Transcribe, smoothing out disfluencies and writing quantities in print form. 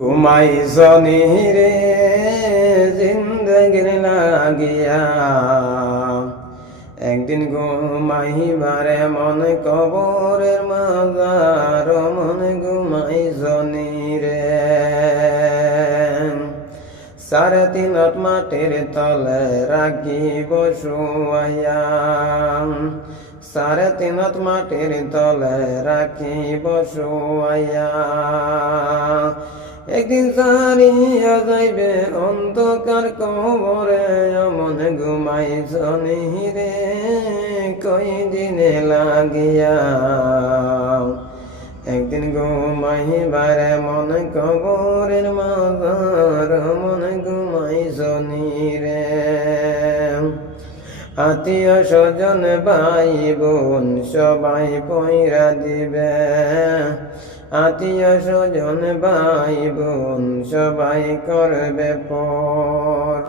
ঘুমাইছনি রে জিন্দগির লাগিয়া, একদিন ঘুমাইবারে মন কবরের মাজার মন ঘুমাইছনি রে। 3.5 মাটির তলে রাখিব শুয়াইয়া, 3.5 মাটির তলে রাখিব শুয়াইয়া। একদিন সারিয়া যাইবে অন্ধকার কবরে, মন ঘুমাইছনি রে কই দিনে লাগিয়া। একদিন ঘুমাইবারে মন কবরের মাজার মন ঘুমাইছনি রে। আত্মীয় স্বজন ভাই বোন সবাই পয়রা দিবে, আত্মীয় স্বজন ভাই বোন সবাই করবে পর।